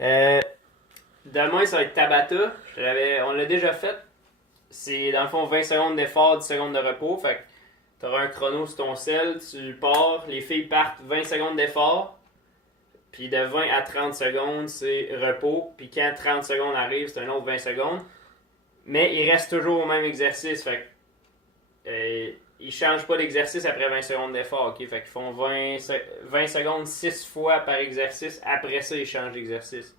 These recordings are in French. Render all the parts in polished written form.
Euh, Demain, ça va être Tabata. On l'a déjà fait. C'est dans le fond 20 secondes d'effort, 10 secondes de repos. Fait que tu auras un chrono sur ton sel, tu pars, les filles partent 20 secondes d'effort. Puis de 20 à 30 secondes, c'est repos. Puis quand 30 secondes arrivent, c'est un autre 20 secondes. Mais ils restent toujours au même exercice. Fait que, ils changent pas d'exercice après 20 secondes d'effort. Okay? Fait qu'ils font 20 secondes 6 fois par exercice. Après ça, ils changent d'exercice.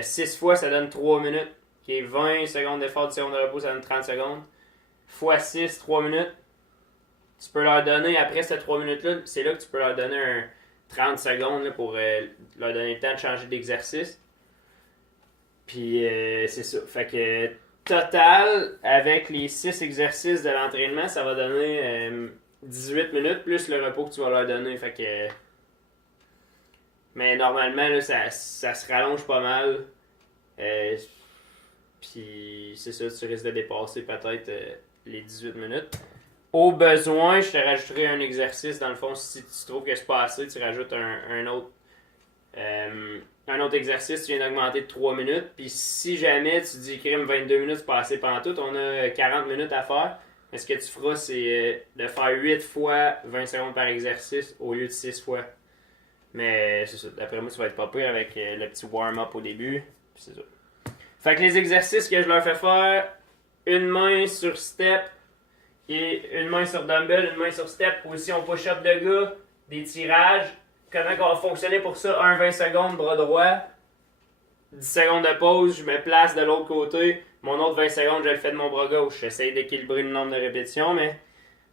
6 fois, ça donne 3 minutes. Okay? 20 secondes d'effort, 10 secondes de repos, ça donne 30 secondes. Fois 6, 3 minutes. Tu peux leur donner, après ces 3 minutes-là, c'est là que tu peux leur donner un 30 secondes là, pour leur donner le temps de changer d'exercice. Puis c'est ça. Fait que total, avec les 6 exercices de l'entraînement, ça va donner 18 minutes plus le repos que tu vas leur donner. Fait que. Mais normalement, là, ça se rallonge pas mal. Puis c'est ça, tu risques de dépasser peut-être les 18 minutes. Au besoin, je te rajouterai un exercice. Dans le fond, si tu trouves que c'est pas assez, tu rajoutes un autre exercice, tu viens d'augmenter de 3 minutes. Puis si jamais tu dis crime 22 minutes, c'est pas assez pendant tout, on a 40 minutes à faire. Mais ce que tu feras, c'est de faire 8 fois 20 secondes par exercice au lieu de 6 fois. Mais c'est ça. D'après moi, ça va être pas pire avec le petit warm-up au début. Puis c'est ça. Fait que les exercices que je leur fais faire, une main sur step et une main sur dumbbell, une main sur step, position push-up de gars, des tirages. Comment on va fonctionner pour ça? 20 secondes, bras droit. 10 secondes de pause, je me place de l'autre côté. Mon autre 20 secondes, je le fais de mon bras gauche. J'essaie d'équilibrer le nombre de répétitions, mais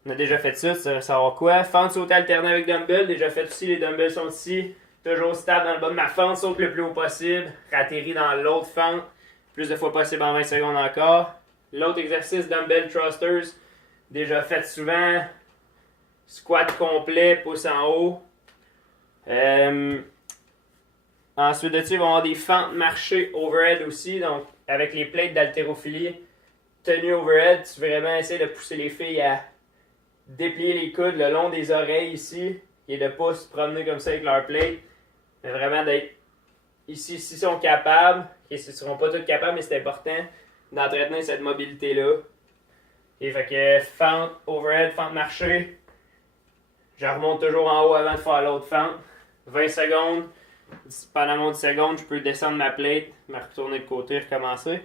on a déjà fait ça, tu vas savoir quoi. Fente saute alternée avec dumbbell, déjà fait aussi, les dumbbells sont ici. Toujours stable dans le bas de ma fente, saute le plus haut possible. Ratterri dans l'autre fente, plus de fois possible en 20 secondes encore. L'autre exercice, dumbbell thrusters, déjà fait souvent. Squat complet, pouce en haut. Ensuite de ça, ils vont avoir des fentes marchées overhead aussi, donc avec les plates d'haltérophilie, tenue overhead, tu veux vraiment essayer de pousser les filles à déplier les coudes le long des oreilles ici, et de ne pas se promener comme ça avec leur plate, mais vraiment d'être ici, s'ils sont capables, et s'ils ne seront pas tous capables, mais c'est important d'entretenir cette mobilité-là. Et fait que fente overhead, fente marchée, je remonte toujours en haut avant de faire l'autre fente. 20 secondes. Pendant mon 10 secondes, je peux descendre ma plate, me retourner de côté, recommencer.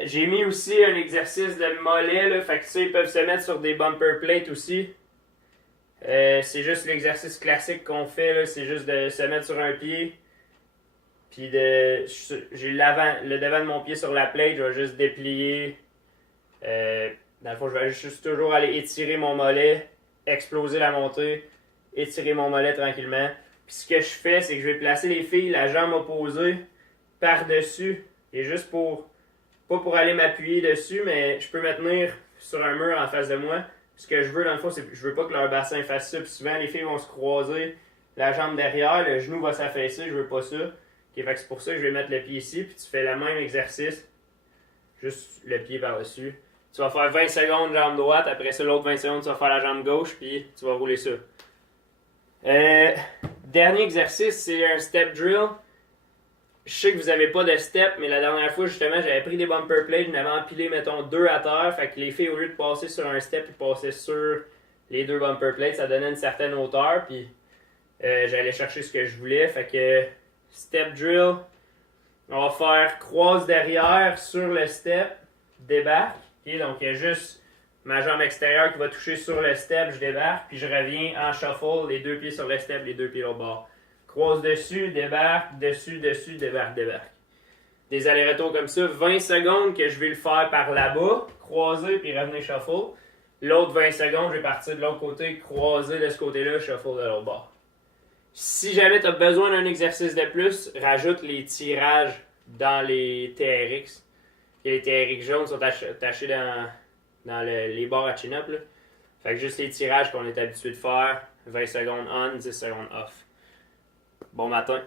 J'ai mis aussi un exercice de mollet, là, fait que ça, ils peuvent se mettre sur des bumper plates aussi. C'est juste l'exercice classique qu'on fait, là, c'est juste de se mettre sur un pied. Puis j'ai le devant de mon pied sur la plate, je vais juste déplier. Dans le fond, je vais juste toujours aller étirer mon mollet, exploser la montée, étirer mon mollet tranquillement. Puis ce que je fais, c'est que je vais placer les filles, la jambe opposée, par-dessus. Et juste pas pour aller m'appuyer dessus, mais je peux me tenir sur un mur en face de moi. Ce que je veux, dans le fond, c'est que je veux pas que leur bassin fasse ça. Puis souvent, les filles vont se croiser, la jambe derrière, le genou va s'affaisser, je veux pas ça. Okay, fait que c'est pour ça que je vais mettre le pied ici, puis tu fais le même exercice, juste le pied par-dessus. Tu vas faire 20 secondes jambe droite, après ça, l'autre 20 secondes, tu vas faire la jambe gauche, puis tu vas rouler ça. Dernier exercice, c'est un step drill. Je sais que vous n'avez pas de step, mais la dernière fois, justement, j'avais pris des bumper plates, j'en avais empilé, mettons, 2 à terre. Fait que les filles, au lieu de passer sur un step, ils passaient sur les 2 bumper plates. Ça donnait une certaine hauteur, puis j'allais chercher ce que je voulais. Fait que step drill, on va faire croise derrière sur le step, débarque. Okay, donc, il y a juste ma jambe extérieure qui va toucher sur le step, je débarque, puis je reviens en shuffle, les 2 pieds sur le step, les 2 pieds au bord. Croise dessus, débarque, dessus, débarque, débarque. Des allers-retours comme ça, 20 secondes que je vais le faire par là-bas, croiser puis revenir shuffle. L'autre 20 secondes, je vais partir de l'autre côté, croiser de ce côté-là, shuffle de l'autre bord. Si jamais tu as besoin d'un exercice de plus, rajoute les tirages dans les TRX. Et les TRX jaunes sont attachés dans les barres à chin-up. Là. Fait que juste les tirages qu'on est habitué de faire, 20 secondes on, 10 secondes off. Bon matin.